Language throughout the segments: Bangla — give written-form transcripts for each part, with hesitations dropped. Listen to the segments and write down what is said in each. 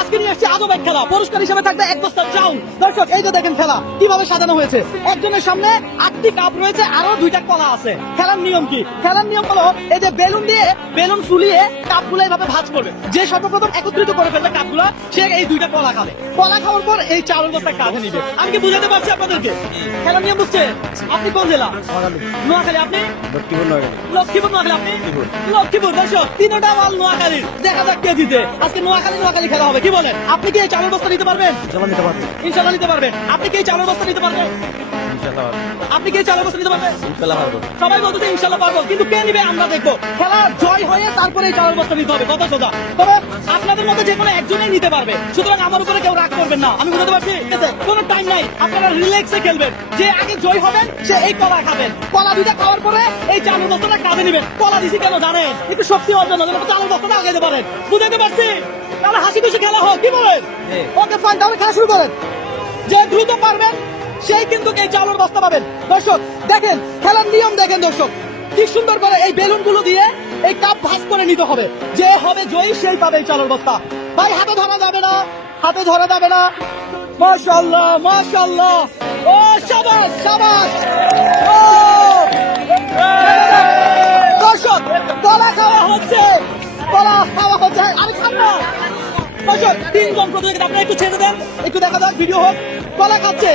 আজকে নিয়ে আসছে আজব এক খেলা। পুরস্কার হিসেবে থাকবে এক বস্তা চাউল। দর্শক এই যে দেখেন খেলা কিভাবে সাজানো হয়েছে। একজনের সামনে 8টি কাপ রয়েছে, আরো 2টা কলা আছে। খেলার নিয়ম কি? খেলার নিয়ম হলো এই যে বেলুন ফুলিয়ে কাপগুলো এইভাবে ভাঁজ করবে। যে সর্বপ্রথম একত্রিত করে ফেলবে কাপগুলো, সে এই 2টা কলা খাবে। কলা খাওয়ার পর এই চাউল বস্তা কাঁধে নিবে। আমি কি বুঝাতে পারছি আপনাদেরকে? খেলার নিয়ম বুঝছে? আপনি কোন জেলা? নোয়াখালী। আপনি লক্ষ্মীপুর। নোয়াখালী। আপনি লক্ষ্মীপুর। দর্শক তিনটা মাল নোয়াখালীর। দেখা যাক কে জিতে। আজকে নোয়াখালী খেলা হবে। কি বলেন? আপনি কি এই চাউলের বস্তা নিতে পারবেন? ইনশাল্লাহ নিতে পারবেন। আপনি কি এই চাউলের বস্তা নিতে পারবেন? আপনি কি এই চাউলের বস্তা নিতে পারবেন? সবাই বলতেছে ইনশাল্লাহ পারবো, কিন্তু কে নিবে আমরা দেখবো। খেলা জয় হয়ে তারপরে এই চাউলের বস্তা নিতে হবে, কথা সোজা। তবে আপনাদের মধ্যে যে কোনো একজনই নিতে পারবে, সুতরাং আমার উপরে কেউ রাগ করবেন না। আমি বুঝতে পারছি, ঠিক আছে? কোনো টাইম নাই, আপনারা রিল্যাক্সে খেলবেন। যে আগে জয় হবেন সে এই কলা খাবেন। কলা 2টা খাওয়ার পরে এই চাউলের বস্তাটা কাঁধে নিবেন। কলা দিছি কেন জানেন? একটু শক্তি অর্জন হবে, চাউলের বস্তাটা আগাইতে পারেন। বুঝতে পারছি? তাহলে হাসি খুশি খেলা হোক, কি বলেন? ওকে ফাইন, তাহলে খেলা শুরু করেন। যে দ্রুত পারবেন সেই কিন্তু এই চাউলের বস্তা পাবেন। দর্শক দেখেন খেলার নিয়ম দেখেন। দর্শক কি সুন্দর করে এই বেলুন গুলো দিয়ে এই কাপ ভাঁজ করে নিতে হবে। যে হবে জয়ী সেই পাবে এই চাউলের বস্তা। ভাই হাতে ধরা যাবে না, হাতে ধরা যাবে না। মাশাআল্লাহ মাশাআল্লাহ। ও শাবাশ শাবাশ। ও দর্শক কলা খাওয়া হচ্ছে, কলা খাওয়া হচ্ছে। আরে খান্না দর্শক 3জন প্রতিযোগিতা, আপনারা একটু ছেড়ে দেন, একটু দেখা যাক, ভিডিও হোক। কলা খাচ্ছে,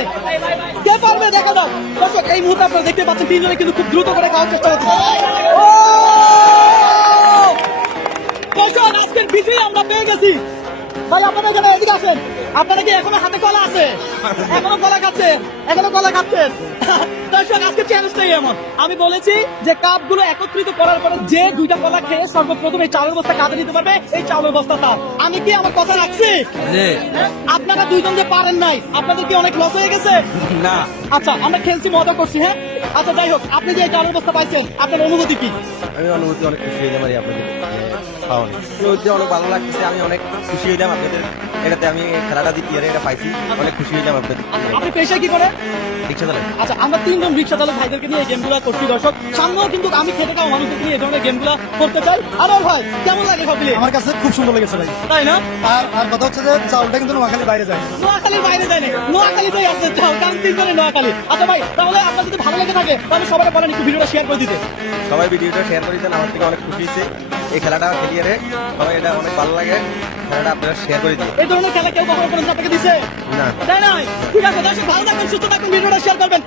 কে পারবে দেখা যাক। দর্শক এই মুহূর্তে আপনারা দেখতে পাচ্ছেন 3জনে কিন্তু খুব দ্রুত করে খাওয়ার চেষ্টা করছে। দর্শক আজকের বিজয়ী আমরা পেয়ে গেছি। ভাই আপনারা এখানে এদিকে আসেন। আপনারা কি এখনো হাতে কলা আছে? এখনো কলা খাচ্ছেন? দর্শক আজকে চ্যালেঞ্জটাই এমন। আমি বলেছি যে কাপগুলো একত্রিত করার পরে যে 2টা কলা খেয়ে সর্বপ্রথম এই চাউলের বস্তা কাঁধে নিতে পারবে, এই চাউলের বস্তা তার। আমি কি আমার কথা রাখছি? আপনারা 2জন যে পারেন নাই, আপনাদের কি অনেক লস হয়ে গেছে? না। আচ্ছা আমরা খেলছি, মজা করছি। হ্যাঁ আচ্ছা যাই হোক, আপনি যে এই চাউলের বস্তা পাইছেন আপনার অনুভূতি কি? আমি অনুভূতি অনেক খুশি হইলাম আর আপনাদের খাওয়ানো অনেক ভালো লাগতেছে। আমি অনেক খুশি হইলাম আপনাদের এটাতে। আমি খেলাটা জিতি আর এটা পাইছি, অনেক খুশি হইলাম আপনাদের। আপনি পেশায় কি করেন? রিক্সা চালাই। আচ্ছা আমরা 3জন রিক্সা চালক ভাইদেরকে নিয়ে এই গেমগুলো করছি। দর্শক সামনেও কিন্তু আমি খেতে খাওয়া মানুষদেরকে নিয়ে এই ধরনের গেমগুলো করতে চাই। আর ভাই কেমন লাগে সব মিলিয়ে? আমার কাছে খুব সুন্দর লেগেছে ভাই। তাই না? আর কথা হচ্ছে যে চাউলটা কিন্তু নোয়াখালীর বাইরে যায়। নোয়াখালীর বাইরে যায় না, নোয়াখালীতেই আছে চাউল, কারণ 3জনে নোয়াখালী। আচ্ছা ভাই তাহলে আপনার যদি ভালো লেগে থাকে তাহলে সবাই বলেন একটু ভিডিওটা শেয়ার করে দিতে। সবাই ভিডিওটা শেয়ার করে দেন, আমার থেকে অনেক খুশি হয়েছে। এই খেলাটা খেলিয়ে সবাই এটা অনেক ভালো লাগে। খেলাটা আপনারা শেয়ার করে দিন। এই ধরনের খেলা কেউ কখনো আপনাকে দিছে না, তাই না? ঠিক আছে দর্শক ভালো থাকবেন, সুস্থ থাকবেন, ভিডিওটা শেয়ার করবেন।